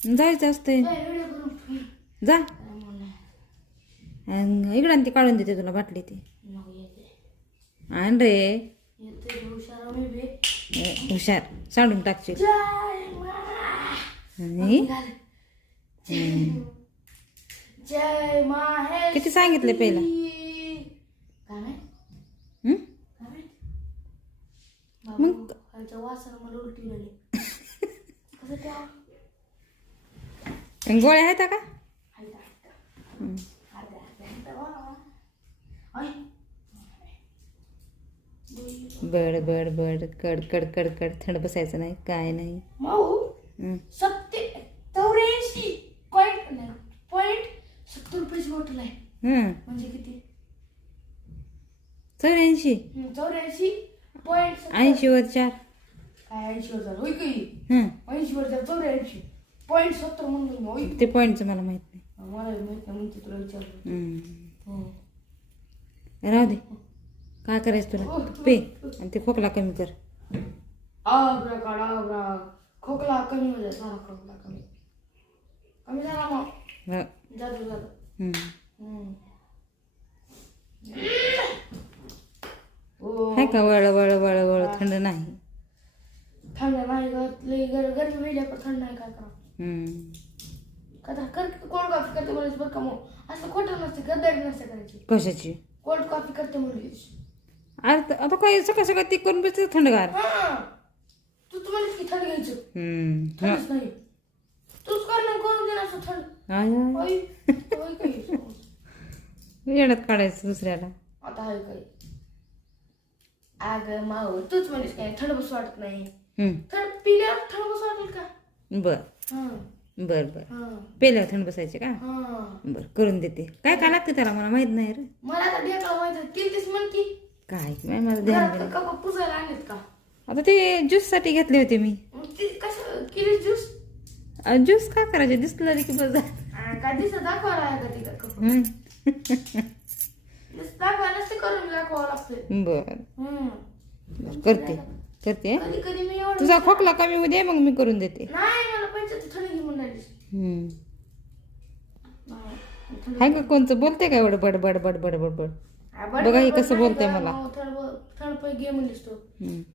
जायचं असतंय जा. इकडं आणि ती काढून देते तुला बाटली ती आण रे. हुशार सांडून टाकशील. आणि किती सांगितले पहिला. मग गोळ्या आहेत का. बड बड बड कड कड कड कड थंड बसायचं नाही काय नाही. 70 रुपयाची बॉटल आहे. म्हणजे किती. 84 80 वर 4 काय 80 वर होय की. 80 वर 84.70 म्हणून होय. ते पॉईंटचं मला माहित नाही. मला माहित नाही म्हणते तुला विचारलं. राहू दे काय करायचं तुला पे आणि ते खोकला कमी कर. आब्राकाडाब्रा खोकला कमी हो सारा खोकला कमी कमी झाला मग. जातो जातो. हाय का वळ वळ वळ वळ थंड नाही. थंड नाही लई गरमी वेळी पण थंड नाही काय करा. कदा कर कोल्ड कॉफी करते म्हणलीस बरं का. मग असं खोटं नसते गद्दारी नसते करायची. कशाची कोल्ड कॉफी करते म्हणलीस. अरे आता काय सकाळ सकाळ ती करून बसते थंडगार. तू तुम्हाला की थंड घ्यायचं. थंडच नाही तूच करून दे असं थंड. येण्यात काढायचं दुसऱ्याला. आता आहे काही अगं माऊ तूच म्हणलीस काय थंड बस वाटत नाही. थंड पिल्यावर थंड बस वाटेल का. बर बर बर पेल्यावर थंड बसायचे का. बर करून देते. काय काय लागते त्याला मला माहित नाही रे. मला आता ढेकळा माहित केलतीस म्हण की काय नाही मला ध्यान दिलं. का पुसायला आणलेत का. आता ते ज्यूस साठी घेतले होते मी. कसं केली ज्यूस. ज्यूस का करायचे दिसलं की बस. काय दिसत दाखवायला आहे का तिला कप. दाखवा नसते करून दाखवावं लागते. बर करते करते. कधी कधी मी एवढं तुझा खोकला कमी होऊ दे मग मी करून देते. नाही मला पंचायत थंड घेऊन राहिलीस. हाय का कोणचं बोलते काय एवढं बड बड बड बड बड बड. बघा हे कसं बोलतंय मला. थंड घे म्हणलीस तू.